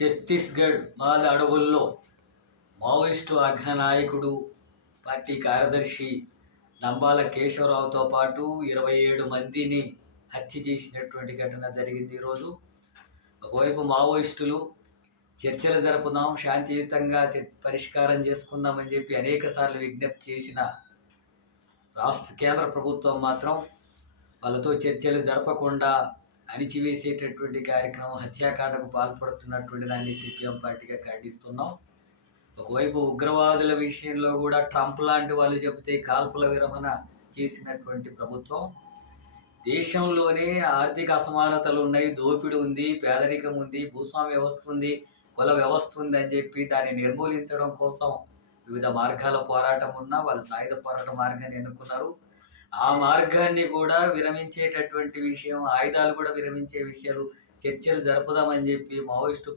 ఛత్తీస్గఢ్ మాల అడవుల్లో Maoist అగ్రనాయకుడు, party కార్యదర్శి నంబాల కేశవరావుతో పాటు 27 మందిని హత్య చేసినటువంటి ఘటన జరిగింది ఈరోజు. ఒకవైపు మావోయిస్టులు చర్చలు జరుపుదాం, శాంతియుతంగా పరిష్కారం చేసుకుందామని చెప్పి అనేకసార్లు విజ్ఞప్తి చేసిన కేంద్ర ప్రభుత్వం మాత్రం వాళ్ళతో చర్చలు జరపకుండా అణిచివేసేటటువంటి కార్యక్రమం, హత్యాకాండకు పాల్పడుతున్నటువంటి దాన్ని సిపిఎం పార్టీగా ఖండిస్తున్నాం. ఒకవైపు ఉగ్రవాదుల విషయంలో కూడా ట్రంప్ లాంటి వాళ్ళు చెబితే కాల్పుల విరమణ చేసినటువంటి ప్రభుత్వం, దేశంలోనే ఆర్థిక అసమానతలు ఉన్నాయి, దోపిడీ ఉంది, పేదరికం ఉంది, భూస్వామ్య వ్యవస్థ ఉంది, కుల వ్యవస్థ ఉంది అని చెప్పి దాన్ని నిర్మూలించడం కోసం వివిధ మార్గాల పోరాటం ఉన్నా వాళ్ళు సాయుధ పోరాట మార్గాన్ని ఎన్నుకున్నారు. ఆ మార్గాన్ని కూడా విరమించేటటువంటి విషయం, ఆయుధాలు కూడా విరమించే విషయాలు చర్చలు జరుపుదామని చెప్పి మావోయిస్టు